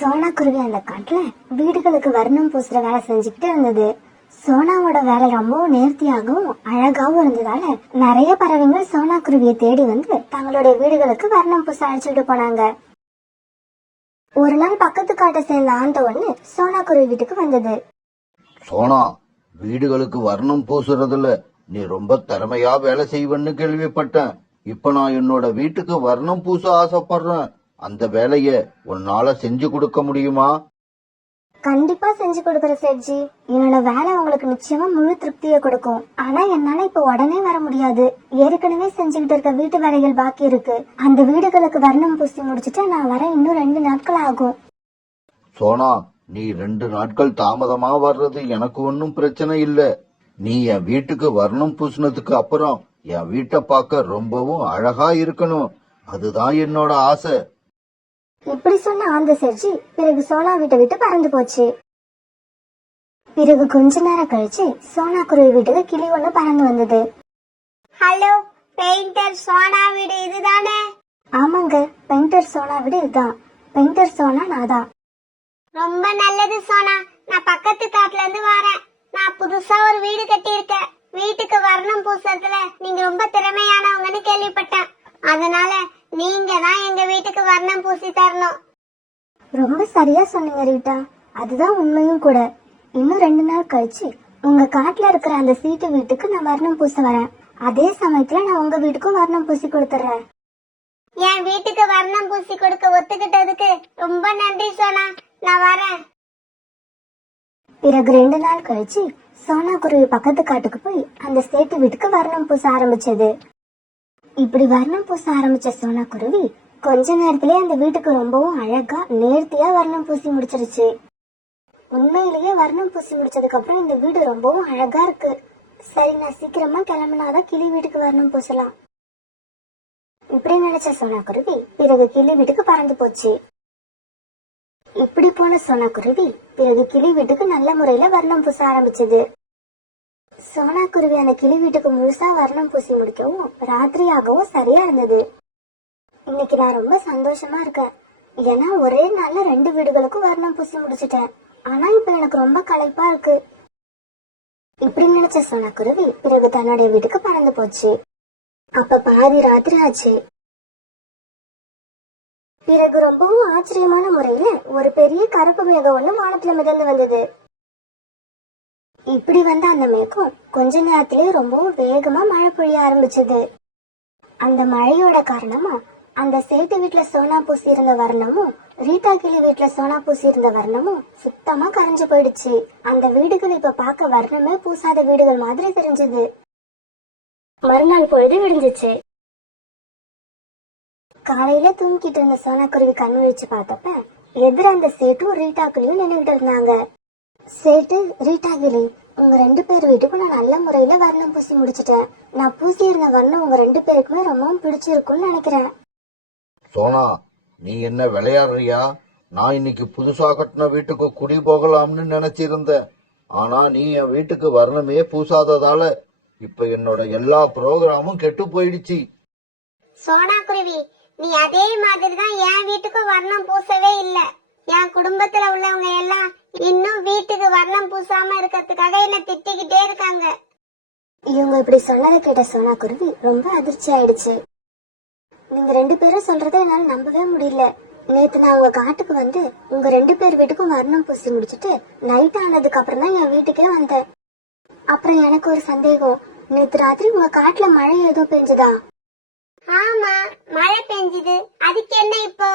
சோனா குருவி அந்த காட்டுல வீடுகளுக்கு வர்ணம் பூசுற வேலை செஞ்சுக்கிட்டு இருந்தது. சோனாவோட வேலை ரொம்பவும் நேர்த்தியாகவும் அழகாவும் இருந்ததால நிறைய பறவைகள் சோனா குருவியை தேடி வந்து தங்களுடைய வீடுகளுக்கு வர்ணம் பூச அழைச்சிட்டு போனாங்க. ஒரு நாள் பக்கத்து காட்டை சேர்ந்த ஆண்ட ஒண்ணு சோனா குருவி வீட்டுக்கு வந்தது. சோனா, வீடுகளுக்கு வர்ணம் பூசுறதுல நீ ரொம்ப திறமையா வேலை செய்வன்னு கேள்விப்பட்டேன். இப்ப நான் என்னோட வீட்டுக்கு வர்ணம் பூச ஆசைப்படுறேன். அந்த வேலைய உன்னால செஞ்சு கொடுக்க முடியுமா? கண்டிப்பா செஞ்சு கொடுக்குற சேட்ஜி. என்னோட வேலை உங்களுக்கு நிச்சயமா முழு திருப்தியை கொடுக்கும். ஆனா என்னால இப்ப உடனே வர முடியாது. ஏற்கனவே செஞ்சுக்கிட்டு இருக்க வீட்டு வேலைகள் பாக்கி இருக்கு. அந்த வீடுகளுக்கு வர்ணம் பூசி முடிச்சுட்டு நான் வர இன்னும் 2 நாட்கள் ஆகும். சோனா, நீ 2 நாட்கள் தாமதமா வர்றது எனக்கு ஒன்னும் பிரச்சனை இல்ல. நீ என் வீட்டுக்கு வர்ணம் பூசினதுக்கு அப்புறம் என் வீட்டை பார்க்க ரொம்பவும் அழகா இருக்கணும். அதுதான் என்னோட ஆசை. இப்படி சொன்ன ஆந்த சேட்ஜி பிறகு சோனா வீட்டை விட்டு பறந்து போச்சு. பிறகு கொஞ்ச நேரம் கழிச்சு சோனா குருவி வீட்டுக்கு கிளி ஒண்ணு பறந்து வந்தது. ஹலோ, பெயிண்டர் சோனா வீடு இதுதானே? ஆமாங்க, பெயிண்டர் சோனா வீடு இதுதான். பெயிண்டர் சோனா நாதான். ரொம்ப நல்லது சோனா. நான் பக்கத்து காட்டுல இருந்து வரேன். நான் புதுசா ஒரு வீடு கட்டி இருக்கேன். வீட்டுக்கு வர்ணம் பூசறதுல நீங்க ரொம்ப திறமையானவங்கன்னு கேள்விப்பட்டேன். அதனால நீங்க தான் எங்க வீட்டுக்கு வர்ணம் பூசி தரணும். ரொம்ப சரியா சொன்னீங்க ரீட்டா. அதுதான் உண்மையும் கூட. இன்னும் 2 நாள் கழிச்சு உங்க காட்டுல இருக்கிற அந்த சீட்டு வீட்டுக்கு நான் வர்ணம் பூச வரேன். அதே சமயத்துல நான் உங்க வீட்டுக்கும் வர்ணம் பூசி கொடுத்துறேன். என் வீட்டுக்கு வர்ணம் பூசி கொடுக்க ஒத்துக்கிட்டதுக்கு ரொம்ப நன்றி சோனா. நான் வரேன். பிறகு 2 நாள் கழிச்சு சோனா குருவி பக்கத்து காட்டுக்கு போய் அந்த சேட்டு வீட்டுக்கு வர்ணம் பூச ஆரம்பிச்சது. இப்படி வர்ணம் பூச ஆரம்பிச்ச சோனா குருவி கொஞ்ச நேரத்திலே அந்த வீட்டுக்கு ரொம்பவும் அழகா நேர்த்தியா வர்ணம் பூசி முடிச்சிருச்சு. உண்மையிலேயே வர்ணம் பூசி முடிச்சதுக்கு அப்புறம் இந்த வீடு ரொம்பவும் அழகா இருக்கு. சரி, நான் சீக்கிரமா கிளம்பினாதான் கிளி வீட்டுக்கு வர்ணம் பூசலாம். இப்படி நினைச்ச சோனா குருவி பிறகு கிளி வீட்டுக்கு பறந்து போச்சு. இப்படி போன சோனா குருவி பிறகு கிளி வீட்டுக்கு நல்ல முறையில வர்ணம் பூச ஆரம்பிச்சது. சோனா குருவி அந்த கிளி வீட்டுக்கு முழுசா வர்ணம் பூசி முடிக்கவும் ராத்திரியாகவும் சரியா இருந்தது. இன்னைக்கு நான் ரொம்ப சந்தோஷமா இருக்கேன். ஏன்னா ஒரே நாள்ல 2 வீடுகளுக்கும் வர்ணம் பூசி முடிச்சிட்டேன். ஆனா இப்ப எனக்கு ரொம்ப களைப்பா இருக்கு. இப்படி நினைச்ச சோனா குருவி பிறகு தன்னுடைய வீட்டுக்கு பறந்து போச்சு. அப்ப பாதி ராத்திரி ஆச்சு. பிறகு ரொம்பவும் ஆச்சரியமான முறையில ஒரு பெரிய கருப்பு மேகம் ஒண்ணு வானத்துல மிதந்து வந்தது. இப்படி வந்த அந்த மேகம் கொஞ்ச நேரத்திலேயே ரொம்பவும் வேகமா மழை பொழிய ஆரம்பிச்சது. அந்த மழையோட காரணமா அந்த சேட்டு வீட்டுல சோனா பூசி இருந்த வர்ணமும் ரீட்டா கிளி வீட்டுல சோனா பூசி இருந்த வர்ணமும் சுத்தமா கரைஞ்சு போயிடுச்சு. அந்த வீடுகள் இப்ப பார்க்க வர்ணமே பூசாத வீடுகள் மாதிரி தெரிஞ்சது. மறுநாள் பொழுது விடிஞ்சிச்சு. காலையில தூங்கிட்டு இருந்த சோனா குருவி கண் விழிச்சு பார்த்தப்ப எதிர அந்த சேட்டும் ரீட்டா கிளியும் நின்றுகிட்டு இருந்தாங்க. சேட்டு, ரீட்டா கிளி, உங்க 2 பேர் வீட்டுக்கும் நான் நல்ல முறையில வர்ணம் பூசி முடிச்சிட்டேன். நான் பூசி இருந்த வர்ணம் உங்க 2 பேருக்குமே ரொம்பவும் பிடிச்சிருக்கும்னு நினைக்கிறேன். சோனா, நீ என்ன விளையாடுறியா? நான் இன்னைக்கு புதுசா கட்டின வீட்டுக்கு குடி போகலாம்னு நினைச்சிருந்தேன். ஆனா நீ என் வீட்டுக்கு வர்ணமே பூசாததால இப்ப என்னோட எல்லா ப்ரோக்ராமும் கெட்டு போயிடுச்சு. சோனா குருவி, நீ அதே மாதிரிதான் என் வீட்டுக்கும் வர்ணம் பூசவே இல்ல. என் குடும்பத்துல உள்ளவங்க எல்லாம் இன்னும் வீட்டுக்கு வர்ணம் பூசாம இருக்கிறதுக்காக என்ன திட்டிக்கிட்டே இருக்காங்க. இவங்க இப்படி சொன்னதை கேட்ட சோனா குருவி ரொம்ப அதிர்ச்சி ஆயிடுச்சு. நீங்க 2 பேரும் சொல்றதை என்னால நம்பவே முடியல. நேத்து நான் உங்க காட்டுக்கு வந்து உங்க 2 பேர் வீட்டுக்கும் வர்ணம் பூசி முடிச்சுட்டு நைட் ஆனதுக்கு அப்புறம் தான் என் வீட்டுக்கே வந்தேன். அப்புறம் எனக்கு ஒரு சந்தேகம். நேத்து ராத்திரி உங்க காட்டுல மழை ஏதோ பெஞ்சுதா? ஆமா, மழை பெஞ்சுது. அதுக்கு என்ன இப்போ?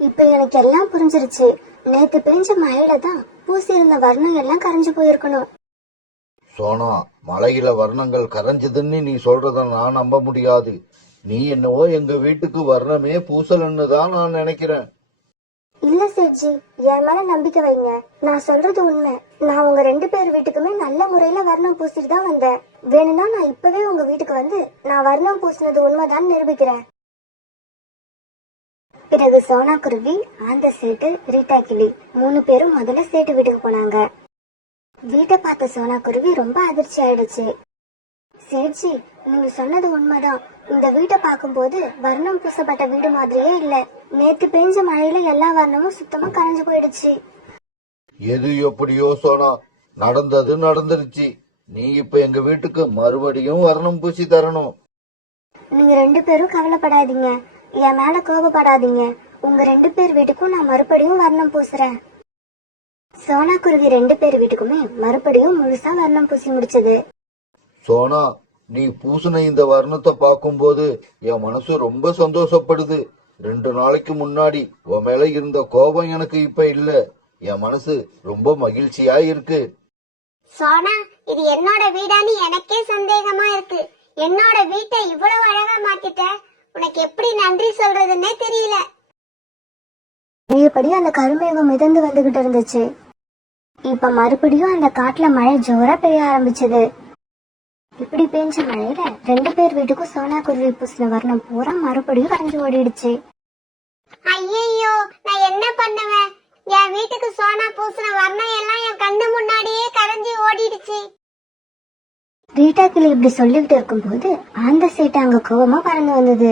இப்ப எனக்கு எல்லாம் புரிஞ்சிருச்சு. நேத்து பெஞ்ச மழையில தான் பூசி இருந்த வர்ணம் எல்லாம் கரைஞ்சு போயிருக்கணும். சோனா, மலையில வர்ணங்கள் கரைஞ்சதுன்னு நீ சொல்றத நான் நம்ப முடியாது. நீ என்னவோ எங்க வீட்டுக்கு வர்ணமே பூசலன்னு தான் நான் நினைக்கிறேன். இல்ல சேட்ஜி, என் மேல நம்பிக்கை வைங்க. நான் சொல்றது உண்மை. நான் உங்க 2 பேர் வீட்டுக்குமே நல்ல முறையில வர்ணம் பூசிட்டு தான் வந்தேன். வேணும்னா நான் இப்பவே உங்க வீட்டுக்கு வந்து நான் வர்ணம் பூசினது உண்மைதான் நிரூபிக்கிறேன். பிறகு சோனா குருவி, ஆந்த சேட்டு, ரீட்டா கிளி 3 பேரும் முதல்ல சேட்டு வீட்டுக்கு போனாங்க. வீட்டை பார்த்த சோனா குருவி ரொம்ப அதிர்ச்சி ஆயிடுச்சு. சேட்ஜி, நீங்க சொன்னது உண்மைதான். இந்த வீட்டை பார்க்கும்போது வர்ணம் பூசப்பட்ட வீடு மாதிரியே இல்ல. நேத்து பெஞ்ச மழையில எல்லா வர்ணமும் சுத்தமா கரைஞ்சு போயிடுச்சு. எது எப்படியோ சோனா, நடந்தது நடந்துருச்சு. நீ இப்ப எங்க வீட்டுக்கு மறுபடியும் வர்ணம் பூசி தரணும். நீங்க 2 பேரும் கவலைப்படாதீங்க, என் மேல கோபப்படாதீங்க. உங்க 2 பேர் வீட்டுக்கும் நான் மறுபடியும் வர்ணம் பூசுறேன். சோனா குருவி 2 பேர் வீட்டுக்குமே மறுபடியும் முழுசா வர்ணம் பூசி முடிச்சது. சோனா, நீ பூசின இந்த வர்ணத்தை பார்க்கும்போது என் மனசு ரொம்ப சந்தோஷப்படுது. 2 நாளைக்கு முன்னாடி உன் மேல இருந்த கோபம் எனக்கு இப்ப இல்ல. என் மனசு ரொம்ப மகிழ்ச்சியா இருக்கு. சோனா, இது என்னோட வீடான்னு எனக்கே சந்தேகமா இருக்கு. என்னோட வீட்டை இவ்வளவு அழகா மாத்திட்ட. உனக்கு எப்படி நன்றி சொல்றதுன்னே தெரியல. பழையபடி அந்த கருமேகம் மிதந்து வந்துகிட்டு இருந்துச்சு. இப்ப மறுபடியும் அந்த காட்டுல மழை ஜோரா பெய்ய ஆரம்பிச்சது. இப்படி பெஞ்ச மழையில 2 பேர் வீட்டுக்கும் சோனா குருவி பூசின வர்ணம் பூரா மறுபடியும் கரைஞ்சு ஓடிடுச்சு. ஐயோ, நான் என்ன பண்ணுவேன்? என் வீட்டுக்கு சோனா பூசின வர்ணம் எல்லாம் என் கண்ணு முன்னாடியே கரைஞ்சி ஓடிடுச்சு. ரீட்டா கிளி இப்படி சொல்லிக்கிட்டு இருக்கும்போது அந்த சீட்டை அங்க கோவமா பறந்து வந்தது.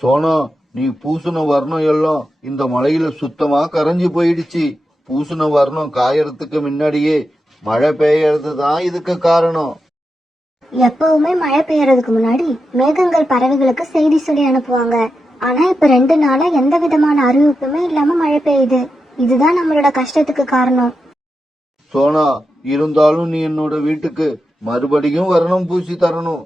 சோனா, நீ பூசின வர்ணம் எல்லாம் இந்த மழையில சுத்தமா கரைஞ்சு போயிடுச்சு. பூசின வர்ணம் காயறதுக்கு முன்னாடியே மழை பெய்யறது தான் இதுக்கு காரணம். எப்பவுமே மழை பெய்யறதுக்கு முன்னாடி மேகங்கள் பறவைகளுக்கு செய்தி சொல்லி அனுப்புவாங்க. ஆனா இப்ப 2 நாளா எந்த விதமான அறிவிப்புமே இல்லாம மழை பெய்யுது. இதுதான் நம்மளோட கஷ்டத்துக்கு காரணம். சோனா, இருந்தாலும் நீ என்னோட வீட்டுக்கு மறுபடியும் வர்ணம் பூசி தரணும்.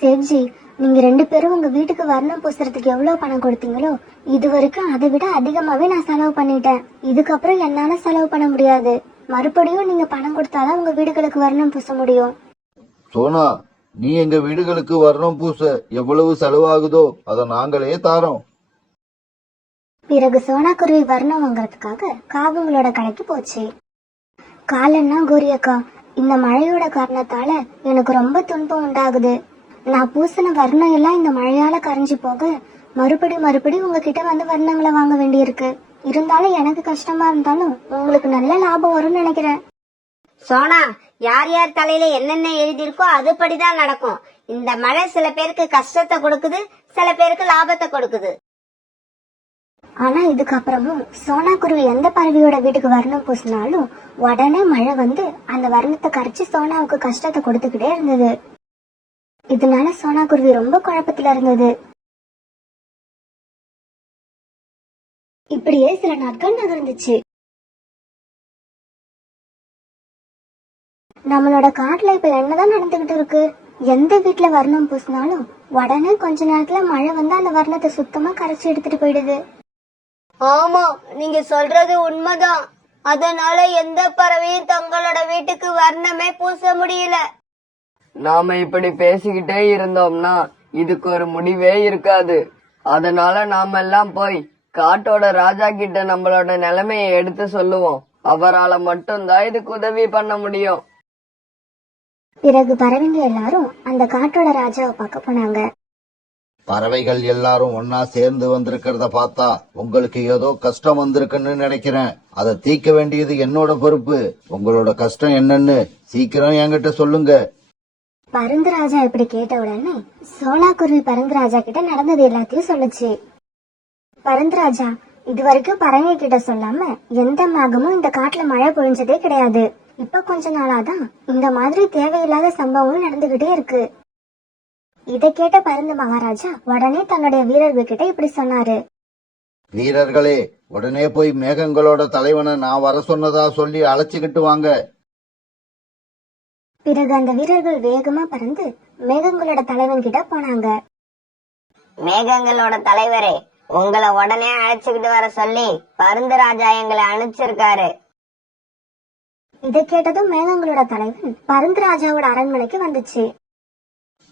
சேட்ஜி, நீங்க 2 பேரும் உங்க வீட்டுக்கு வர்ணம் பூசுறதுக்கு எவ்வளவு பணம் கொடுத்தீங்களோ இது வரைக்கும் அதை விட அதிகமாவே நான் செலவு பண்ணிட்டேன். இதுக்கப்புறம் என்னால செலவு பண்ண முடியாது. மறுபடியும் நீங்க பணம் கொடுத்தாதான் உங்க வீடுகளுக்கு வர்ணம் பூச முடியும். சோனா, நீ எங்க வீடுகளுக்கு வர்ணம் பூச எவ்வளவு செலவாகுதோ அதை நாங்களே தாரோம். பிறகு சோனா குருவி வர்ணம் வாங்கறதுக்காக காவங்களோட கடைக்கு போச்சு. காலன்னா கோரி அக்கா, இந்த மழையோட காரணத்தால எனக்கு ரொம்ப துன்பம் உண்டாகுது. நான் பூசின வர்ணம் எல்லாம் இந்த மழையால கரைஞ்சு போக மறுபடி உங்ககிட்ட வந்து வர்ணங்களை வாங்க வேண்டியிருக்கு. இருந்தாலும் எனக்கு கஷ்டமா இருந்தாலும் உங்களுக்கு நல்ல லாபம் வரும்னு நினைக்கிறேன். சோனா, யார் யார் தலையில என்னென்ன எழுதியிருக்கோ அதுபடிதான் நடக்கும். இந்த மழை சில பேருக்கு கஷ்டத்தை கொடுக்குது, சில பேருக்கு லாபத்தை கொடுக்குது. ஆனா இதுக்கப்புறமும் சோனா குருவி எந்த பறவையோட வீட்டுக்கு வர்ணம் பூசினாலும் உடனே மழை வந்து அந்த வர்ணத்தை கரைச்சு சோனாவுக்கு கஷ்டத்தை கொடுத்துக்கிட்டே இருந்தது. இதனால சோனா குருவி ரொம்ப குழப்பத்துல இருந்தது. இப்படியே சில நாட்கள் நகர்ந்துச்சு. நம்மளோட காட்டுல இப்ப என்னதான் நடந்துகிட்டு இருக்கு? எந்த வீட்டுல வர்ணம் பூசினாலும் உடனே கொஞ்ச நேரத்துல மழை வந்து அந்த வர்ணத்தை சுத்தமா கரைச்சி எடுத்துட்டு போயிடுது. ஆமா, நீங்க சொல்றது உண்மைதான். அதனால எந்த பறவையும் தங்களோட வீட்டுக்கு வர்ணமே பூச முடியல. நாம இப்படி பேசிக்கிட்டே இருந்தோம்னா இதுக்கு ஒரு முடிவே இருக்காது. அதனால நாம எல்லாம் போய் காட்டோட ராஜா கிட்ட நம்மளோட நிலைமையை எடுத்து சொல்லுவோம். அவரால மட்டும்தான் இதுக்கு உதவி பண்ண முடியும். பிறகு பறவைங்க எல்லாரும் அந்த காட்டோட ராஜாவை பார்க்க போனாங்க. பறவைகள் எல்லாரும் ஒன்னா சேர்ந்து வந்திருக்கிறத பார்த்தா உங்களுக்கு ஏதோ கஷ்டம் வந்திருக்குன்னு நினைக்கிறேன். அதை தீர்க்க வேண்டியது என்னோட பொறுப்பு. உங்களோட கஷ்டம் என்னன்னு சீக்கிரம் என்கிட்ட சொல்லுங்க. பருந்து ராஜா இப்படி கேட்ட உடனே சோனா குருவி பருந்து ராஜா கிட்ட நடந்தது எல்லாத்தையும் சொல்லுச்சு. பருந்து ராஜா, இது வரைக்கும் பறவை கிட்ட சொல்லாம எந்த மேகமும் இந்த காட்டுல மழை பொழிஞ்சதே கிடையாது. இப்ப கொஞ்ச நாளாதான் இந்த மாதிரி தேவையில்லாத சம்பவங்கள் நடந்துகிட்டே இருக்கு. இதை கேட்ட பருந்து மகாராஜா உடனே தன்னுடைய வீரர்கள் கிட்ட இப்படி சொன்னாரு. வீரர்களே, உடனே போய் மேகங்களோட தலைவனை நான் வர சொன்னதா சொல்லி அழைச்சுக்கிட்டு வாங்க. பிறகு அந்த வீரர்கள் வேகமா பறந்து மேகங்களோட தலைவன் கிட்ட போனாங்க. மேகங்களோட தலைவரே, உங்களை உடனே அழைச்சுக்கிட்டு வர சொல்லி பருந்து ராஜா எங்களை அனுப்பிச்சிருக்காரு. இதை கேட்டதும் மேகங்களோட தலைவன் பருந்து ராஜாவோட அரண்மனைக்கு வந்துச்சு.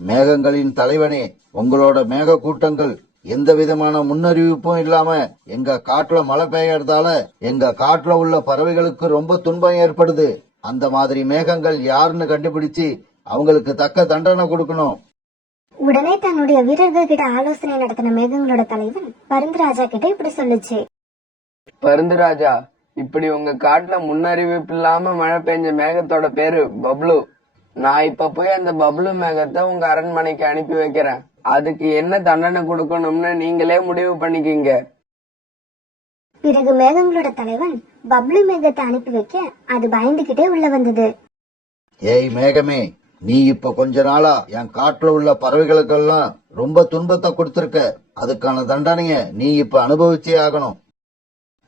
மேகங்களின் தலைவனே, உங்களோட மேக கூட்டங்கள் எந்த விதமான முன்னறிவிப்பும் இல்லாம எங்க காட்டுல மழை பெய்யறதால எங்க காட்டுல உள்ள பறவைகளுக்கு ரொம்ப துன்பம் ஏற்படுது. அந்த மாதிரி மேகங்கள் யாருன்னு கண்டுபிடிச்சு அவங்களுக்கு தக்க தண்டனை கொடுக்கணும். உடனே தன்னுடைய வீரர்கள் கிட்ட ஆலோசனை நடத்தின மேகங்களோட தலைவன் பருந்து ராஜா கிட்ட இப்படி சொல்லுச்சு. பருந்து ராஜா, இப்படி உங்க காட்டுல முன்னறிவிப்பு இல்லாம மழை பெஞ்ச மேகத்தோட பேரு பப்ளு. நான் இப்ப போய் அந்த பப்ளு மேகத்தை உங்க அரண்மனைக்கு அனுப்பி வைக்கிறேன். அதுக்கு என்ன தண்டனை கொடுக்கணும்னு நீங்களே முடிவு பண்ணிக்கிங்க. பிறகு மேகங்களோட தலைவன் பப்ளு மேகத்தை அனுப்பி வைக்க அது பயந்துகிட்டே உள்ள வந்தது. ஏய் மேகமே, நீ இப்ப கொஞ்ச நாளா என் காட்டுல உள்ள பறவைகளுக்கெல்லாம் ரொம்ப துன்பத்தை கொடுத்திருக்க. அதுக்கான தண்டனைய நீ இப்ப அனுபவிச்சே ஆகணும்.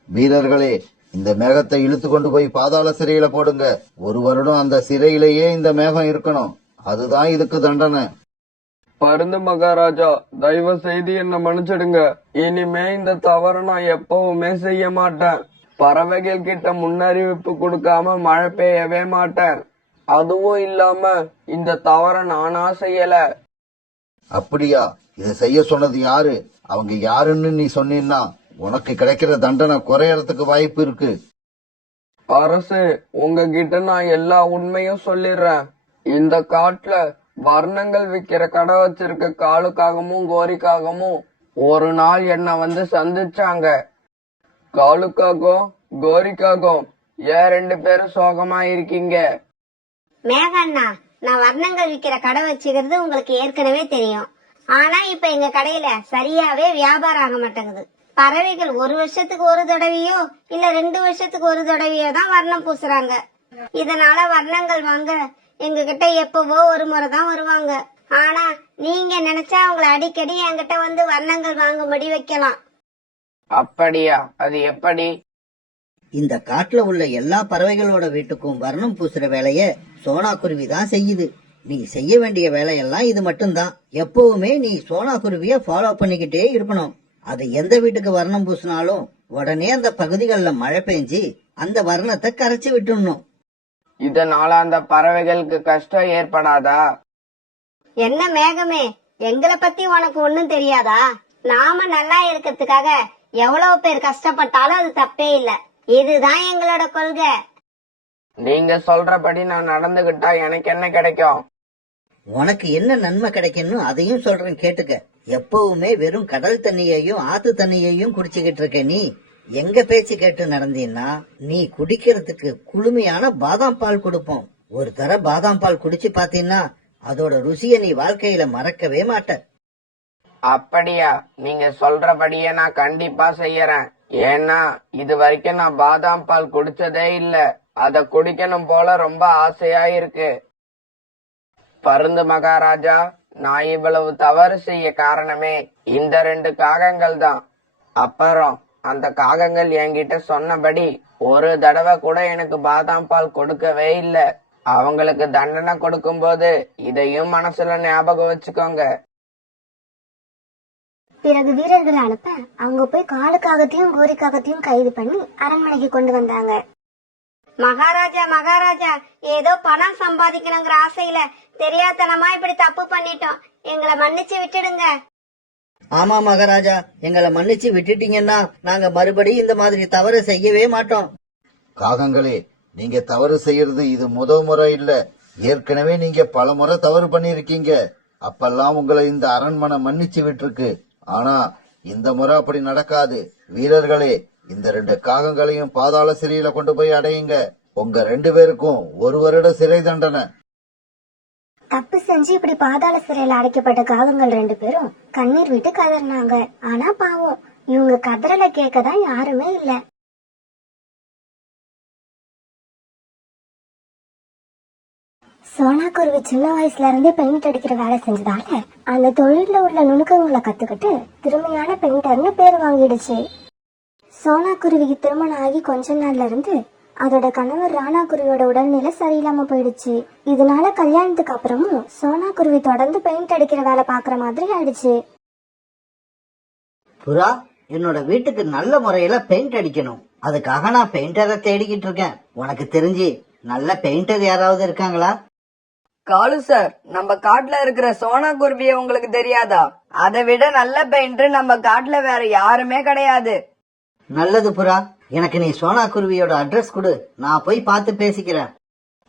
வீரர்களே, இந்த மேகத்தை இழுத்து கொண்டு போய் பாதாள சிறையில போடுங்க. 1 வருடம் அந்த சிறையிலேயே இந்த மேகம் இருக்கணும். அதுதான் இதுக்கு தண்டனை. பருந்து மகாராஜா, தயவு செய்து என்ன மன்னிச்சிடுங்க. இனிமே இந்த தவறை நான் எப்பவுமே செய்ய மாட்டேன். பறவைகள் கிட்ட முன்னறிவிப்பு கொடுக்காம மழை பெய்யவே மாட்டேன். அதுவும் இல்லாம இந்த தவறை நானா செய்யல. அப்படியா? இதை செய்ய சொன்னது யாரு? அவங்க யாருன்னு நீ சொன்னீன்னா உனக்கு கிடைக்கிற தண்டனை குறையறதுக்கு வாய்ப்பு இருக்கு. அரசு, உங்ககிட்ட நான் எல்லா உண்மையும் சொல்லிடுறேன். இந்த காட்டுல வர்ணங்கள் விக்கிற கடை வச்சிருக்க காலுக்காகவும் கோரிக்காகவும் ஒரு நாள் என்ன வந்து சந்திச்சாங்க. காலுக்காகவும் கோரிக்காகவும் ஏன் 2 பேரும் சோகமா இருக்கீங்க? மேகண்ணா, நான் வர்ணங்கள் விக்கிற கடை வச்சுக்கிறது உங்களுக்கு ஏற்கனவே தெரியும். ஆனா இப்ப எங்க கடையில சரியாவே வியாபாரம் ஆக மாட்டேங்குது. பறவைகள் 1 வருஷத்துக்கு ஒரு தடவையோ இல்ல 2 வருஷத்துக்கு ஒரு தடவையோ தான் வர்ணம் பூசுறாங்க. இதனால வர்ணங்கள் வாங்க எங்க கிட்ட எப்பவோ ஒரு முறை தான் வருவாங்க. ஆனா நீங்க நினைச்சா அவங்களை அடிக்கடி என்கிட்ட வந்து வர்ணங்கள் வாங்கும்படி வைக்கலாம். அப்படியா? அது எப்படி? இந்த காட்டுல உள்ள எல்லா பறவைகளோட வீட்டுக்கும் வர்ணம் பூசுற வேலைய சோனா குருவி தான் செய்யுது. நீ செய்ய வேண்டிய வேலையெல்லாம் இது மட்டும்தான். எப்பவுமே நீ சோனா குருவிய ஃபாலோ பண்ணிக்கிட்டே இருக்கணும். அது எந்த வீட்டுக்கு வர்ணம் பூசினாலும் உடனே அந்த பகுதிகளில் மழை பெஞ்சு அந்த வர்ணத்தை கரைச்சி விட்டுடணும். இதனால அந்த பறவைகளுக்கு கஷ்டம் ஏற்படாதா? என்ன மேகமே, எங்களை பத்தி உனக்கு ஒண்ணும் தெரியாதா? நாம நல்லா இருக்கிறதுக்காக எவ்வளவு பேர் கஷ்டப்பட்டாலும் அது தப்பே இல்ல. இதுதான் எங்களோட கொள்கை. நீங்க சொல்றபடி நான் நடந்துகிட்டா எனக்கு என்ன கிடைக்கும்? உனக்கு என்ன நன்மை கிடைக்கும்னு அதையும் சொல்றேன் கேட்டுக்க. எப்பவுமே வெறும் கடல் தண்ணியையும் ஆத்து தண்ணியையும் குடிச்சுக்கிட்டு இருக்க நீ எங்க பேச்சு கேட்டு நடந்தீன்னா நீ குடிக்கிறதுக்கு குளுமையான பாதாம் பால் கொடுப்போம். ஒரு தர பாதாம் பால் குடிச்சு பாத்தீங்கன்னா அதோட ருசியை நீ வாழ்க்கையில மறக்கவே மாட்ட. அப்படியா? நீங்க சொல்றபடியே நான் கண்டிப்பா செய்யறேன். ஏன்னா இது வரைக்கும் நான் பாதாம் பால் குடிச்சதே இல்ல. அத குடிக்கணும் போல ரொம்ப ஆசையா இருக்கு. பருந்து மகாராஜா, நான் இவ்வளவு தவறு செய்ய காரணமே இந்த 2 காகங்கள் தான். அப்புறம் அந்த காகங்கள் என்கிட்ட சொன்னபடி ஒரு தடவை கூட எனக்கு பாதாம் பால் கொடுக்கவே இல்ல. அவங்களுக்கு தண்டனை கொடுக்கும் போது இதையும் மனசுல ஞாபகம் வச்சுக்கோங்க. பிறகு வீரர்கள் அனுப்ப அவங்க போய் காலுக்காகத்தையும் கோரிக்காகத்தையும் கைது பண்ணி அரண்மனைக்கு கொண்டு வந்தாங்க. மகாராஜா மகாராஜா, ஏதோ பணம் சம்பாதிக்கணுங்கிற ஆசையில தெரியாதனமா இப்படி தப்பு பண்ணிட்டோம். எங்களை மன்னிச்சு விட்டுடுங்க. ஆமா மகாராஜா, எங்களை மன்னிச்சு விட்டுட்டீங்கன்னா நாங்க மறுபடியும் இந்த மாதிரி தவறு செய்யவே மாட்டோம். காகங்களே, நீங்க தவறு செய்யறது இது முறை இல்ல. ஏற்கனவே நீங்க பல முறை தவறு பண்ணிருக்கீங்க. அப்பெல்லாம் உங்களை இந்த அரண்மனை மன்னிச்சு விட்டுருக்கு. ஆனா இந்த முறை அப்படி நடக்காது. வீரர்களே, இந்த 2 காகங்களையும் பாதாள சிறையில கொண்டு போய் அடையுங்க. உங்க 2 பேருக்கும் 1 வருட சிறை தண்டனை. தப்பு செஞ்சு இப்படி பாதாள சிறையில அடைக்கப்பட்ட காகங்கள் 2 பேரும் கண்ணீர் விட்டு கதறினாங்க. ஆனா பாவம், இவங்க கதறலை கேட்கதான் யாருமே இல்ல. சோனா குருவி சின்ன வயசுல இருந்தே பெயிண்ட் அடிக்கிற வேலை செஞ்சதால அந்த தொழில உள்ள நுணுக்கங்களை கத்துக்கிட்டு திறமையான பெயிண்டர்னு பேர் வாங்கிடுச்சு. சோனா குருவிக்கு திருமணம் ஆகி கொஞ்ச நாள்ல இருந்து அதோட கணவர் ராணா குருவியோட உடல்நிலை சரியில்லாம போயிடுச்சு. இதனால கல்யாணத்துக்கு அப்புறமும் சோனா குருவி தொடர்ந்து பெயிண்ட் அடிக்கிற வேலை பாக்குற மாதிரி ஆயிடுச்சு. புறா, என்னோட வீட்டுக்கு நல்ல முறையில பெயிண்ட் அடிக்கணும். அதுக்காக நான் பெயிண்டரை தேடிக்கிட்டு இருக்கேன். உனக்கு தெரிஞ்சு நல்ல பெயிண்டர் யாராவது இருக்காங்களா? காலு சார், நம்ம காட்டுல இருக்கிற சோனா குருவிய உங்களுக்கு தெரியாதா? அதை விட நல்ல பெயிண்டர் நம்ம காட்டுல வேற யாருமே கிடையாது. நல்லது புறா, எனக்கு நீ சோனா குருவியோட அட்ரஸ் கொடு, நான் போய் பார்த்து பேசிக்கிறேன்.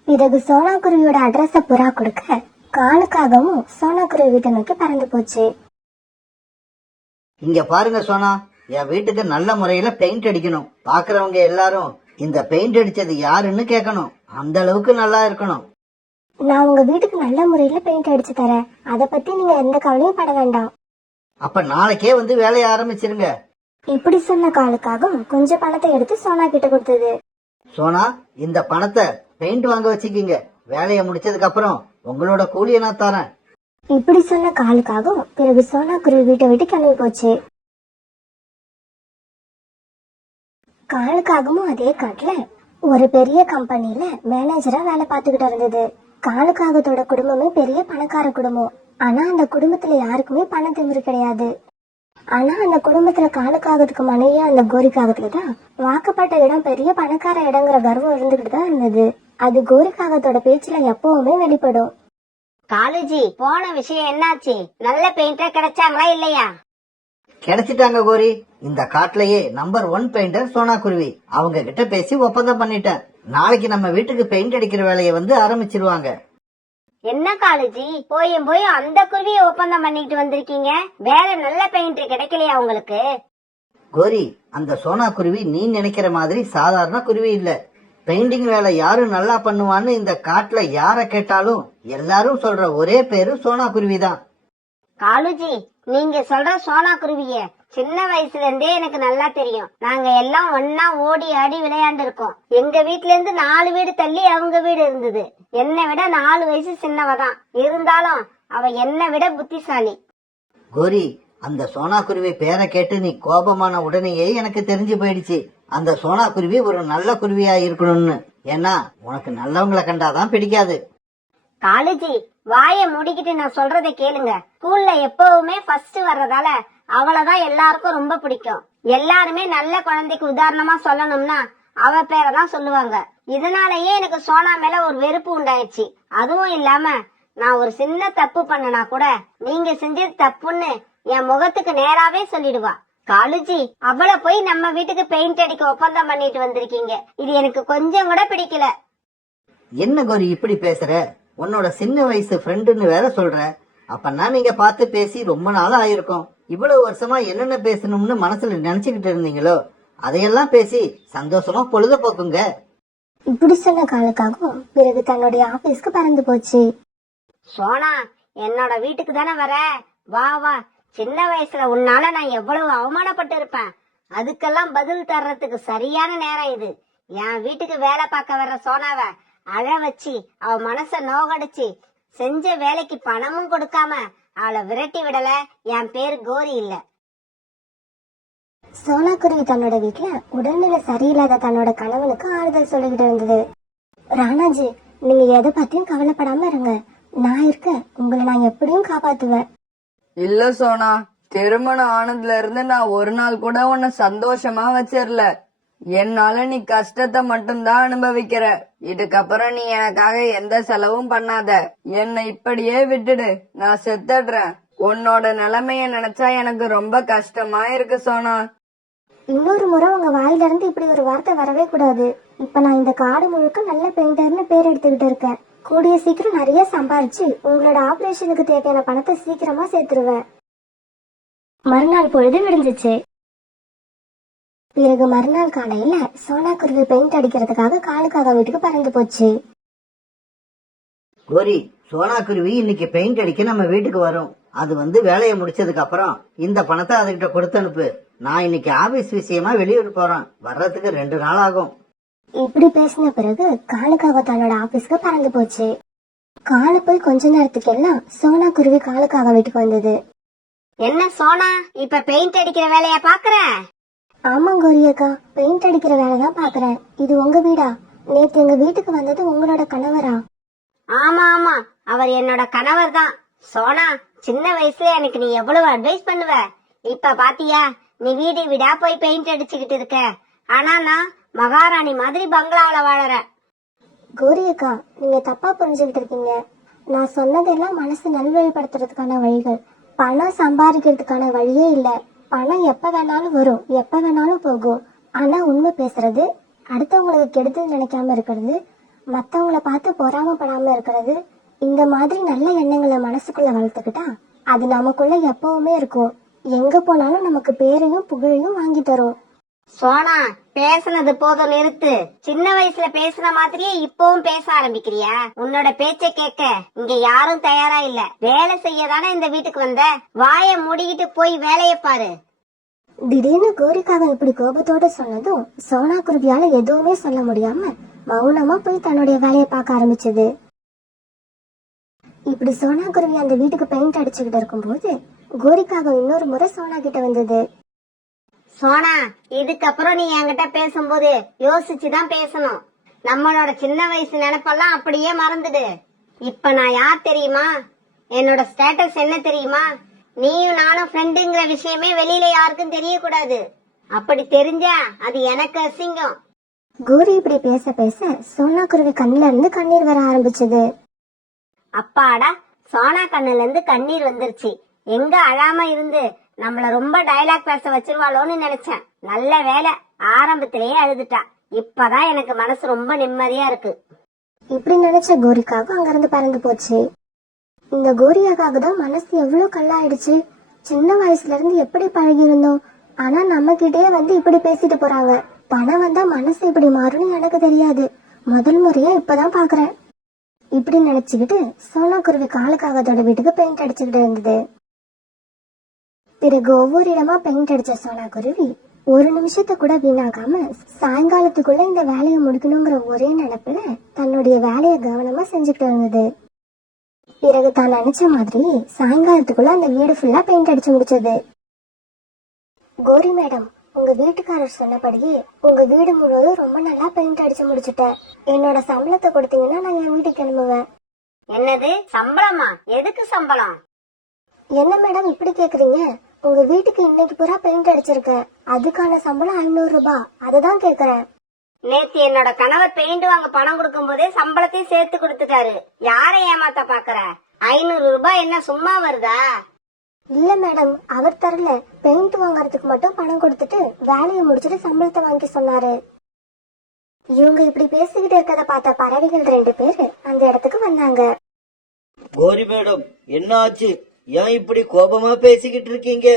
பிறகு சோனா குருவியோட அட்ரஸ புறா கொடுக்க காலுக்காகவும் சோனா குருவி வீட்டை நோக்கி பறந்து போச்சு. இங்க பாருங்க சோனா, என் வீட்டுக்கு நல்ல முறையில பெயிண்ட் அடிக்கணும். பாக்குறவங்க எல்லாரும் இந்த பெயிண்ட் அடிச்சது யாருன்னு கேட்கணும். அந்த அளவுக்கு நல்லா இருக்கணும். நான் உங்க வீட்டுக்கு நல்ல முறையில பெயிண்ட் அடிச்சு தரேன். அத பத்தி நீங்க எந்த கவலையும் பட வேண்டாம். அப்ப நாளைக்கே வந்து வேலையை ஆரம்பிச்சிருங்க. இப்படி சொன்ன காலுக்காகவும் கொஞ்சம் பணத்தை எடுத்து சோனா கிட்ட கொடுத்தது. சோனா, இந்த பணத்தை பெயிண்ட் வாங்க வச்சுக்கிங்க. வேலையை முடிச்சதுக்கு அப்புறம் உங்களோட கூலியை நான் தரேன். இப்படி சொன்ன காலுக்காகவும் பிறகு சோனா குருவி வீட்டை விட்டு கிளம்பி போச்சு. காலுக்காகவும் அதே காட்டுல ஒரு பெரிய கம்பெனில மேனேஜரா வேலை பார்த்துக்கிட்டு இருந்தது. காலுக்காகத்தோட குடும்பமே பெரிய பணக்கார குடும்பம். ஆனா அந்த குடும்பத்துல யாருக்குமே பண திமிரு கிடையாது. ஆனா அந்த குடும்பத்துல காலுக்காகத்துக்கு மனைவியா அந்த கோரிக்காகத்துல தான் வாக்கப்பட்ட இடம் பெரிய பணக்கார இடங்கிற கர்வம் இருந்துகிட்டு தான் இருந்தது. அது கோரிக்காகத்தோட பேச்சுல எப்பவுமே வெளிப்படும். காலுஜி, போன விஷயம் என்னாச்சு? நல்ல பெயிண்டர் கிடைச்சாங்களா இல்லையா? கிடைச்சிட்டாங்க கோரி. இந்த காட்டுலயே நம்பர் 1 பெயிண்டர் சோனா குருவி. அவங்க கிட்ட பேசி ஒப்பந்தம் பண்ணிட்டேன். நாளைக்கு நம்ம வீட்டுக்கு பெயிண்ட் அடிக்கிற வேலையை வந்து ஆரம்பிச்சிருவாங்க. என்ன காலுஜி, போயும் அந்த குருவியை ஒப்பந்தம் பண்ணிட்டு வந்திருக்கீங்க? வேற நல்ல பெயிண்டர் கிடைக்கலையா உங்களுக்கு? கோரி, அந்த சோனா குருவி நீ நினைக்கிற மாதிரி சாதாரண குருவி இல்ல. பெயிண்டிங் வேலை யாரு நல்லா பண்ணுவான்னு இந்த காட்டுல யார கேட்டாலும் எல்லாரும் சொல்ற ஒரே பேரு சோனா குருவி தான். காலுஜி, நீங்க சொல்ற சோனா குருவிய சின்ன வயசுல இருந்தே எனக்கு நல்லா தெரியும். நாங்க எல்லாம் ஒன்னா ஓடி ஆடி விளையாண்டு இருக்கோம். எங்க வீட்ல இருந்து 4 வீடு தள்ளி அவங்க வீடு இருந்தது. என்னை விட 4 வயசு சின்னவதான். இருந்தாலும் அவ என்னை விட புத்திசாலி. கோரி, அந்த சோனா குருவி பேரை கேட்டு நீ கோபமான உடனேயே எனக்கு தெரிஞ்சு போயிடுச்சு. அந்த சோனா குருவி ஒரு நல்ல குருவியா இருக்கணும்னு. ஏன்னா உனக்கு நல்லவங்களை கண்டாதான் பிடிக்காது. காலுஜி, வாய மூடிக்கிட்டு நான் சொல்றதை கேளுங்க. ஸ்கூல்ல எப்பவுமே ஃபர்ஸ்ட் வர்றதால அவளதான் எல்லாருக்கும் ரொம்ப பிடிக்கும். எல்லாருமே நல்ல குழந்தைக்கு உதாரணமா சொல்லணும்னா அவ பேரை தான் சொல்லுவாங்க. இதனாலயே எனக்கு சோனா மேல ஒரு வெறுப்பு உண்டாயிடுச்சு. அதுவும் இல்லாம நான் ஒரு சின்ன தப்பு பண்ணனா கூட நீங்க செஞ்சது தப்புன்னு என் முகத்துக்கு நேராவே சொல்லிடுவா. காலுஜி, அவளை போய் நம்ம வீட்டுக்கு பெயிண்ட் அடிக்க ஒப்பந்தம் பண்ணிட்டு வந்திருக்கீங்க. இது எனக்கு கொஞ்சம் கூட பிடிக்கல. என்ன கோரி இப்படி பேசுற? உன்னோட சின்ன வயசு ஃப்ரெண்டுன்னு வேற சொல்ற. அப்பன்னா நீங்க பார்த்து பேசி ரொம்ப நாள் ஆயிருக்கும். இவ்வளவு வருஷமா என்னென்ன பேசணும்னு மனசுல நினைச்சுக்கிட்டு இருந்தீங்களோ அதையெல்லாம் பேசி சந்தோஷமா பொழுத போக்குங்க. இப்படி சொன்ன காலுக்காகவும் பிறகு தன்னுடைய ஆபீஸ்க்கு பறந்து போச்சு. சோனா, என்னோட வீட்டுக்கு தானே வர? வா வா. சின்ன வயசுல உன்னால நான் எவ்வளவு அவமானப்பட்டு இருப்பேன். அதுக்கெல்லாம் பதில் தர்றதுக்கு சரியான நேரம் இது. என் வீட்டுக்கு வேலை பார்க்க வர்ற சோனாவ அழ வச்சு அவ மனச நோகடிச்சு செஞ்ச வேலைக்கு பணமும் கொடுக்காம அவளை விரட்டி விடல என் பேரு கோரி இல்ல. சோனா குருவி தன்னோட வீட்டுல உடல்நிலை சரியில்லாத தன்னோட கணவனுக்கு ஆறுதல் சொல்லிக்கிட்டு இருந்தது. ராணாஜி, நீங்க எதை பத்தியும் கவலைப்படாம இருங்க. நான் இருக்க, உங்களை நான் எப்படியும் காப்பாத்துவேன். இல்ல சோனா, திருமணம் ஆனதுல இருந்து நான் ஒரு நாள் கூட உன்னை சந்தோஷமா வச்சிரல. என்னால நீ கஷ்டத்தை மட்டும்தான் அனுபவிக்கிற. இதுக்கப்புறம் நீ எனக்காக எந்த செலவும் பண்ணாத. என்னை இப்படியே விட்டுடு, நான் செத்துடுறேன். உன்னோட நிலைமைய நினைச்சா எனக்கு ரொம்ப கஷ்டமா இருக்கு சோனா. இன்னொரு முறை உங்க வாயில இருந்து இப்படி ஒரு வார்த்தை வரவே கூடாது. இப்ப நான் இந்த காடு முழுக்க நல்ல பெயிண்டர்னு பேர் எடுத்துக்கிட்டு இருக்கேன். கூடிய சீக்கிரம் நிறைய சம்பாரிச்சு உங்களோட ஆபரேஷனுக்கு தேவையான பணத்தை சீக்கிரமா சேர்த்துருவேன். மறுநாள் பொழுது விடிஞ்சிச்சு. பிறகு மறுநாள் காலையில சோனா குருவி பெயிண்ட் அடிக்கிறதுக்காக காலுக்காக வீட்டுக்கு பறந்து போச்சு. கோரி, சோனா குருவி இன்னைக்கு பெயிண்ட் அடிக்க நம்ம வீட்டுக்கு வரும். அது வந்து வேலையை முடிச்சதுக்கு அப்புறம் இந்த பணத்தை அதுகிட்ட கொடுத்து அனுப்பு. நான் இன்னைக்கு ஆபீஸ் விஷயமா வெளியூர் போறேன். வர்றதுக்கு 2 நாள் ஆகும். இப்படி பேசின பிறகு காலுக்காக தன்னோட ஆபீஸ்க்கு பறந்து போச்சு. காலு போய் கொஞ்ச நேரத்துக்கு எல்லாம் சோனா குருவி காலுக்காக வீட்டுக்கு வந்தது. என்ன சோனா, இப்ப பெயிண்ட் அடிக்கிற வேலைய பாக்குற? ஆமா கோரியக்கா, பெயிண்ட் அடிக்கிற வேலைதான் பாக்குறேன். இது உங்க வீடா? நேத்து எங்க வீட்டுக்கு வந்தது உங்களோட கணவரா? ஆமா ஆமா, அவர் என்னோட கணவர் தான். சோனா, சின்ன வயசுல எனக்கு நீ எவ்வளவு அட்வைஸ் பண்ணுவ. இப்ப பாத்தியா, நீ வீடு வீடா போய் பெயிண்ட் அடிச்சுக்கிட்டு இருக்க. ஆனா நான் மகாராணி மாதிரி பங்களாவில வாழறேன். கோரியக்கா, நீங்க தப்பா புரிஞ்சுக்கிட்டு இருக்கீங்க. நான் சொன்னதெல்லாம் மனசு நல்வழிப்படுத்துறதுக்கான வழிகள். பணம் சம்பாதிக்கிறதுக்கான வழியே இல்ல. பணம் எப்ப வேணாலும் வரும், எப்ப வேணாலும் போகும். ஆனா உண்மை பேசுறது, அடுத்தவங்களுக்கு கெடுதல் நினைக்காம இருக்கிறது, மத்தவங்கள பார்த்து பொறாமப்படாம இருக்கிறது, இந்த மாதிரி நல்ல எண்ணங்களை மனசுக்குள்ள வளர்த்துக்கிட்டா அது நமக்குள்ள எப்பவுமே இருக்கும். எங்க போனாலும் நமக்கு பேரையும் புகழையும் வாங்கி தரும். சோனா, பேசுனது போதும் நிறுத்து. சின்ன வயசுல பேசுன மாதிரியே இப்பவும் பேச ஆரம்பிக்கிறியா? உன்னோட பேச்ச கேட்க இங்க யாரும் தயாரா இல்ல. வேலை செய்யதானே இந்த வீட்டுக்கு வந்த. வாய மூடிக்கிட்டு போய் வேலைய பாரு. திடீர்னு கோரிக்காக இப்படி கோபத்தோட சொன்னதும் சோனா குருவியால எதுவுமே சொல்ல முடியாம மௌனமா போய் தன்னுடைய வேலையை பார்க்க ஆரம்பிச்சது. இப்படி சோனா குருவி அந்த வீட்டுக்கு பெயிண்ட் அடிச்சுக்கிட்டு இருக்கும்போது கோரிக்காக இன்னொரு முறை சோனா கிட்ட வந்தது. சோனா, இதுக்கப்புறம் நீ என்கிட்ட பேசும்போது யோசிச்சுதான் பேசணும். நம்மளோட சின்ன வயசு நினைப்பெல்லாம் அப்படியே மறந்துடு. இப்ப நான் யார் தெரியுமா? என்னோட ஸ்டேட்டஸ் என்ன தெரியுமா? நீயும் நானும் ஃப்ரெண்டுங்கிற விஷயமே வெளியில யாருக்கும் தெரியக்கூடாது. அப்படி தெரிஞ்சா அது எனக்கு அசிங்கம். கோரி இப்படி பேச பேச சோனா குருவி கண்ணுல இருந்து கண்ணீர் வர ஆரம்பிச்சது. அப்பாடா, சோனா கண்ணுல இருந்து கண்ணீர் வந்துருச்சு. எங்க அழாம இருந்து நம்மள ரொம்ப டயலாக் பேச வச்சிருவாளோன்னு நினைச்சேன். நல்ல வேலை, ஆரம்பத்திலேயே அழுதுட்டா. இப்பதான் எனக்கு மனசு ரொம்ப நிம்மதியா இருக்கு. இப்படி நினைச்ச கோரிக்காக அங்கிருந்து பறந்து போச்சு. இந்த கோரியாக்காக தான் மனசு எவ்வளவு கல்லாயிடுச்சு. சின்ன வயசுல இருந்து எப்படி பழகி இருந்தோம், ஆனா நம்ம கிட்டே வந்து இப்படி பேசிட்டு போறாங்க. பணம் வந்தா மனசு இப்படி மாறும்னு எனக்கு தெரியாது. முதல் முறையா இப்பதான் பாக்குறேன். இப்படி நினைச்சுக்கிட்டு சோனா குருவி காலுக்காகத்தோட வீட்டுக்கு பெயிண்ட் அடிச்சுக்கிட்டு இருந்தது. பிறகு ஒவ்வொரு இடமா பெயிண்ட் அடிச்ச சோனா குருவி ஒரு நிமிஷத்தை கூட வீணாக்காம சாயங்காலத்துக்குள்ள இந்த வேலையை முடிக்கணுங்கிற ஒரே நினைப்புல தன்னுடைய வேலையை கவனமா செஞ்சுக்கிட்டு இருந்தது. பிறகு தான் நினைச்ச மாதிரி சாயங்காலத்துக்குள்ள அந்த வீடு ஃபுல்லா பெயிண்ட் அடிச்சு முடிச்சது. கோரி மேடம், உங்க வீட்டுக்காரர் சொன்னபடியே உங்க வீடு முழுவதும் ரொம்ப நல்லா பெயிண்ட் அடிச்சு முடிச்சுட்டேன். என்னோட சம்பளத்தை கொடுத்தீங்கன்னா நான் என் வீட்டுக்கு கிளம்புவேன். என்னது சம்பளமா? எதுக்கு சம்பளம்? என்ன மேடம் இப்படி கேக்குறீங்க? உங்க வீட்டுக்கு இன்னைக்கு பூரா பெயிண்ட் அடிச்சிருக்கேன், அதுக்கான சம்பளம் 500 ரூபாய். அதுதான் கேக்குறேன். நேத்து என்னோட கணவர் பெயிண்ட் வாங்க பணம் கொடுக்கும் போதே சம்பளத்தையும் சேர்த்து கொடுத்துட்டாரு. யாரை ஏமாத்த பாக்குற? 500 ரூபாய் என்ன சும்மா வருதா? இல்ல மேடம், அவர் தரல. பெயிண்ட் வாங்கறதுக்கு மட்டும் பணம் கொடுத்துட்டு வேலையை முடிச்சிட்டு சம்பளத்தை வாங்கி சொன்னாரு. இவங்க இப்படி பேசிக்கிட்டு இருக்கத பார்த்த பறவைகள் 2 பேரு அந்த இடத்துக்கு வந்தாங்க. கோரி மேடம், என்ன ஆச்சு? ஏன் இப்படி கோபமா பேசிக்கிட்டு இருக்கீங்க?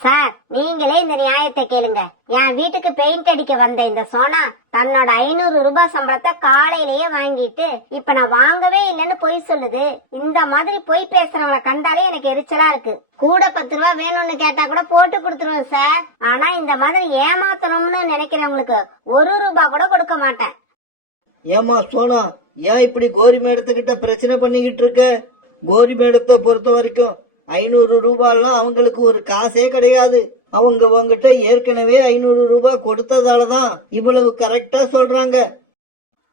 சார், நீங்களே இந்த நியாயத்தை கேளுங்க. என் வீட்டுக்கு பெயிண்ட் அடிக்க வந்த இந்த சோனா தன்னோட 500 ரூபாய் சம்பளத்தை காலையிலேயே வாங்கிட்டு இப்ப நான் வாங்கவே இல்லைன்னு பொய் சொல்லுது. இந்த மாதிரி பொய் பேசுறவங்களை கண்டாலே எனக்கு எரிச்சலா இருக்கு. கூட 10 ரூபாய் வேணும்னு கேட்டா கூட போட்டு கொடுத்துருவேன் சார். ஆனா இந்த மாதிரி ஏமாத்தணும்னு நினைக்கிறவங்களுக்கு 1 ரூபாய் கூட கொடுக்க மாட்டேன். ஏமா சோனா, ஏன் இப்படி கோரி மேடத்துக்கிட்ட பிரச்சனை பண்ணிக்கிட்டு இருக்க? கோரி மேடத்தை பொறுத்த வரைக்கும் 500 ரூபாய்லாம் அவங்களுக்கு ஒரு காசே கிடையாது. அவங்க உங்ககிட்ட ஏற்கனவே 500 ரூபாய் கொடுத்ததாலதான் இவ்வளவு கரெக்டா சொல்றாங்க.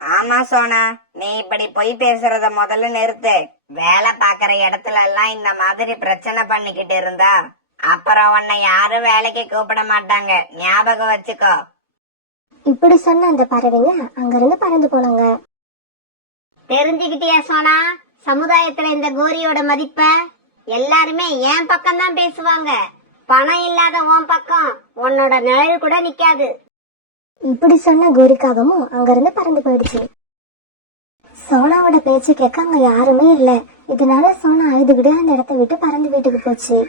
ஆமா சோனா, நீ இப்படி பொய் பேசுறத முதல்ல நிறுத்து. வேலை பாக்குற இடத்துல எல்லாம் இந்த மாதிரி பிரச்சனை பண்ணிக்கிட்டு இருந்தா அப்புறம் உன்னை யாரும் வேலைக்கு கூப்பிட மாட்டாங்க. ஞாபகம் வச்சுக்கோ. இப்படி சொன்ன அந்த பறவைங்க அங்கிருந்து பறந்து போனாங்க. தெரிஞ்சுக்கிட்டியா சோனா, சமுதாயத்துல இந்த கோரியோட மதிப்ப? எல்லாருமே என் பக்கம் தான் பேசுவாங்க. பணம் இல்லாத உன் பக்கம் உன்னோட நிழல் கூட நிக்காது. இப்படி சொன்ன கோரிக்காகவும் அங்கிருந்து பறந்து போயிடுச்சு. சோனாவோட பேச்சு கேட்க அங்க யாருமே இல்ல. இதனால சோனா அழுதுகிட்டே அந்த இடத்த விட்டு பறந்து வீட்டுக்கு போச்சு.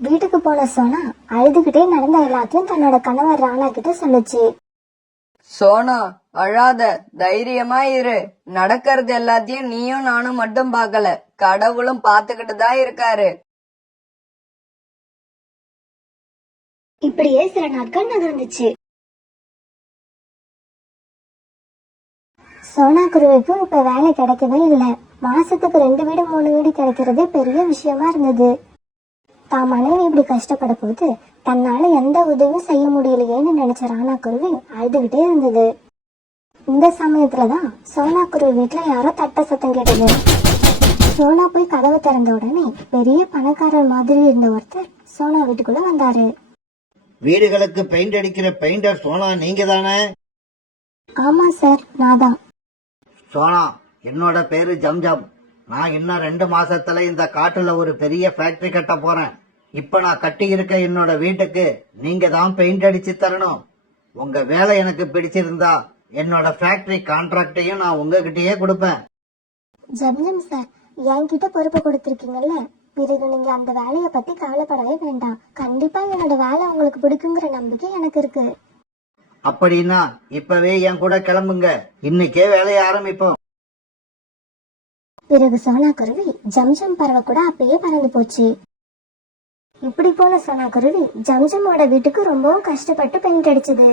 வீட்டுக்கு போன சோனா அழுதுகிட்டே நடந்த எல்லாத்தையும் தன்னோட கணவர் ராணா கிட்ட சொல்லுச்சு. சோனா, அழாத, தைரியமா இரு. நடக்கிறது எல்லாத்தையும் நீயும் நானும் மட்டும் பார்க்கல, கடவுளும் பாத்துக்கிட்டு தான் இருக்காரு. இப்படியே சில நாட்கள் நகர்ந்துச்சு. சோனா குருவிக்கும் இப்ப வேலை கிடைக்கவே இல்லை. மாசத்துக்கு 2 வீடு 3 வீடு கிடைக்கிறதே பெரிய விஷயமா இருந்தது. தான் மனைவி இப்படி கஷ்டப்பட போது தன்னால எந்த உதவியும் செய்ய முடியலையேன்னு நினைச்ச ராணா குருவி அழுதுகிட்டே இருந்தது. இந்த சமயத்துலதான் சோனா குருவி வீட்டுல யாரோ தட்ட சத்தம் கேட்டது. சோனா போய் கதவை திறந்த உடனே பெரிய பணக்காரர் மாதிரி இருந்த ஒருத்தர் சோனா வீட்டுக்குள்ள வந்தாரு. வீடுகளுக்கு பெயிண்ட் அடிக்கிற பெயிண்டர் சோனா நீங்க தானே? ஆமா சார், நான் தான். சோனா, என்னோட பேரு ஜம்ஜம். நான் இன்னும் 2 மாசத்துல இந்த காட்டுல ஒரு பெரிய ஃபேக்டரி கட்ட போறேன். இப்ப நான் கட்டி இருக்க என்னோட வீட்டுக்கு நீங்க தான் பெயிண்ட் அடிச்சு தரணும். உங்க வேலை எனக்கு பிடிச்சிருந்தா என்னோட ஃபேக்டரி கான்ட்ராக்டையும் நான் உங்ககிட்டயே கொடுப்பேன். ஜம்ஜம் சார், என்கிட்ட பொறுப்பு கொடுத்திருக்கீங்கல்ல, பிறகு நீங்க அந்த வேலையை பத்தி கவலைப்படவே வேண்டாம். கண்டிப்பா என்னோட வேலை உங்களுக்கு பிடிக்குங்கிற நம்பிக்கை எனக்கு இருக்கு. அப்படின்னா இப்பவே என் கூட கிளம்புங்க, இன்னைக்கே வேலையை ஆரம்பிப்போம். பிறகு சோனா குருவி ஜம்ஜம் பறவை கூட அப்பயே பறந்து போச்சு. இப்படி போன சோனா குருவி ஜம்ஜமோட வீட்டுக்கு ரொம்பவும் கஷ்டப்பட்டு பெயிண்ட் அடிச்சது.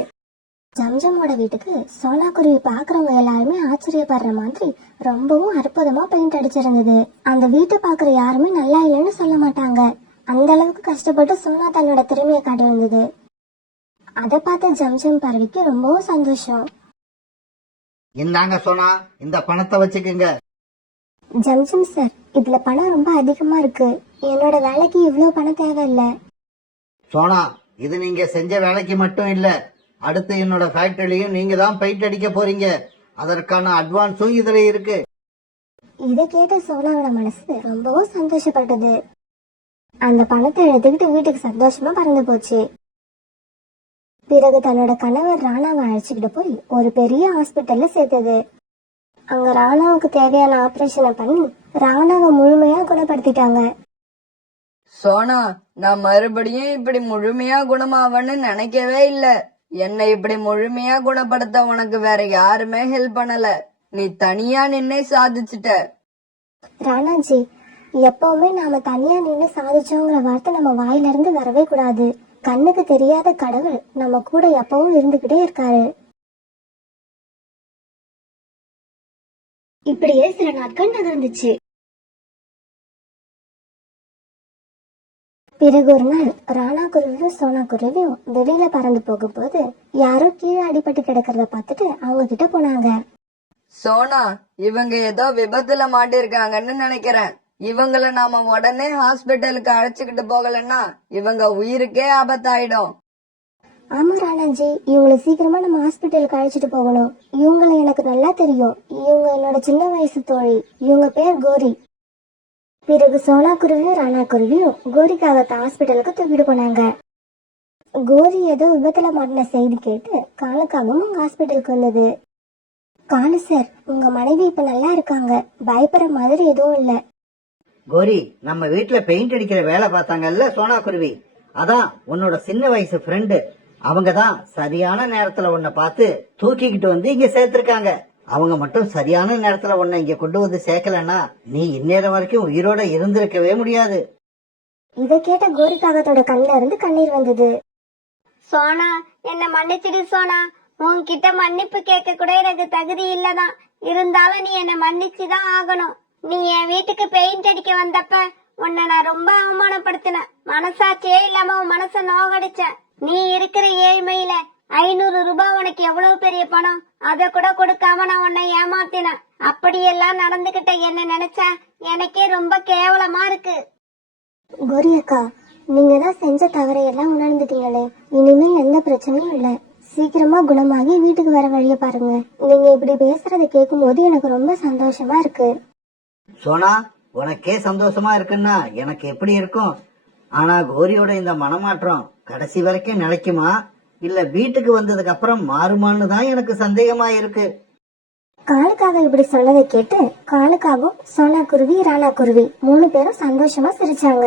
ஜம்ஜமோட வீட்டுக்கு சோனா குருவி பாக்குறவங்க எல்லாருமே ஆச்சரியப்படுற மாதிரி ரொம்பவும் அற்புதமா பெயிண்ட் அடிச்சிருந்தது. அந்த வீட்டை பாக்குற யாருமே நல்லா இல்லைன்னு சொல்ல மாட்டாங்க. அந்த அளவுக்கு கஷ்டப்பட்டு சோனா தன்னோட திறமையை காட்டியிருந்தது. அதை பார்த்த ஜம்ஜம் பறவைக்கு ரொம்பவும் சந்தோஷம். இந்தாங்க சோனா, இந்த பணத்தை வச்சுக்குங்க. ஜம்ஜம் சார், இதுல பணம் ரொம்ப அதிகமா இருக்கு. என்னோட வேலைக்கு இவ்வளவு பணம் தேவையில்லை. சோனா, இது நீங்க செஞ்ச வேலைக்கு மட்டும் இல்ல, அடுத்து என்னோட ஃபேக்டரியிலையும் நீங்க தான் பெயிண்ட் அடிக்க போறீங்க. அதற்கான அட்வான்ஸும் இதுல இருக்கு. இதை கேட்ட சோனாவோட மனசு ரொம்பவும் சந்தோஷப்பட்டது. அந்த பணத்தை எடுத்துக்கிட்டு வீட்டுக்கு சந்தோஷமா பறந்து போச்சு. பிறகு தன்னோட கணவர் ராணாவை அழைச்சிக்கிட்டு போய் ஒரு பெரிய ஹாஸ்பிட்டல்ல சேர்த்தது. அங்க ராணாவுக்கு தேவையான ஆபரேஷனை பண்ணி ராணாவை முழுமையா குணப்படுத்திட்டாங்க. சோனா, நான் மறுபடியும் இப்படி முழுமையா குணமாவன்னு நினைக்கவே இல்ல. என்னை இப்படி முழுமையா குணப்படுத்த உனக்கு வேற யாருமே ஹெல்ப் பண்ணல. நீ தனியா நின்னே சாதிச்சுட்ட. ராணாஜி, எப்பவுமே நாம தனியா நின்று சாதிச்சோங்கிற வார்த்தை நம்ம வாயில இருந்து வரவே கூடாது. கண்ணுக்கு தெரியாத கடவுள் நம்ம கூட எப்பவும் இருந்துகிட்டே இருக்காரு. இப்படியே சில நாட்கள் நகர்ந்துச்சு. பிறகு ஒரு நாள் ராணா குருவியும் சோனா குருவியும் வெளியில பறந்து போகும்போது யாரோ கீழே அடிபட்டு கிடக்கிறத பார்த்துட்டு அவங்க கிட்ட போனாங்க. சோனா, இவங்க ஏதோ விபத்துல மாட்டிருக்காங்கன்னு நினைக்கிறேன். இவங்கள நாம உடனே ஹாஸ்பிட்டலுக்கு அழைச்சுக்கிட்டு போகலன்னா இவங்க உயிருக்கே ஆபத்தாயிடும். ஆமா ராணாஜி, இவங்களை சீக்கிரமா நம்ம ஹாஸ்பிட்டலுக்கு அழைச்சிட்டு போகணும். இவங்களை எனக்கு நல்லா தெரியும். இவங்க என்னோட சின்ன வயசு தோழி. இவங்க பேர் கோரி. பிறகு சோனா குருவியும் ராணா குருவியும் கோரிக்காக ஹாஸ்பிட்டலுக்கு தூக்கிட்டு போனாங்க. கோரி ஏதோ விபத்துல மாட்டின செய்தி கேட்டு காலுக்காகவும் உங்க ஹாஸ்பிட்டலுக்கு வந்தது. காலு சார், உங்க மனைவி இப்ப நல்லா இருக்காங்க. பயப்படுற மாதிரி எதுவும் இல்ல. கோரி, நம்ம வீட்டுல பெயிண்ட் அடிக்கிற வேலை பார்த்தாங்கல்ல சோனா குருவி, அதான் உன்னோட சின்ன வயசு ஃப்ரெண்டு. அவங்கதான் சரியான நேரத்துல உன்னை பார்த்து தூக்கிக்கிட்டு வந்து இங்க சேர்த்திருக்காங்க. அவங்க மட்டும் சரியான நேரத்துல உன்னை இங்க கொண்டு வந்து சேர்க்கலன்னா நீ இந்நேரம் வரைக்கும் உயிரோட இருந்திருக்கவே முடியாது. இதை கேட்ட கோரிக்காகத்தோட கண்ணுல இருந்து கண்ணீர் வந்தது. சோனா, என்ன மன்னிச்சிடு சோனா. உன்கிட்ட மன்னிப்பு கேட்க கூட எனக்கு தகுதி இல்லதான். இருந்தாலும் நீ என்ன மன்னிச்சுதான் ஆகணும். நீ என் வீட்டுக்கு பெயிண்ட் அடிக்க வந்தப்ப உன்னை நான் ரொம்ப அவமானப்படுத்தினேன். மனசாட்சியே இல்லாம உன் மனச நோகடிச்சேன். நீ இருக்கிற ஏழ்மையில 500 ரூபாய் உனக்கு எவ்வளவு பெரிய பணம், அத கூட கொடுக்காம நான் உன்னை ஏமாத்தினேன். அப்படியெல்லாம் நடந்துகிட்ட என்ன நினைச்சா எனக்கே ரொம்ப கேவலமா இருக்கு. கோரி அக்கா, நீங்க தான் செஞ்ச தவறையெல்லாம் உணர்ந்துட்டீங்களே. இனிமேல் எந்த பிரச்சனையும் இல்ல. சீக்கிரமா குணமாகி வீட்டுக்கு வர வழிய பாருங்க. நீங்க இப்படி பேசுறத கேட்கும் போது எனக்கு ரொம்ப சந்தோஷமா இருக்கு. சோனா, உனக்கே சந்தோஷமா இருக்குன்னா எனக்கு எப்படி இருக்கும்? ஆனா கோரியோட இந்த மனமாற்றம் கடைசி வரைக்கும் நிலைக்குமா, இல்ல வீட்டுக்கு வந்ததுக்கு அப்புறம் மாறுமான்னு தான் எனக்கு சந்தேகமா இருக்கு. காலுக்காக இப்படி சொன்னதை கேட்டு காலுக்காகவும் சோனா குருவி ராணா குருவி 3 பேரும் சந்தோஷமா சிரிச்சாங்க.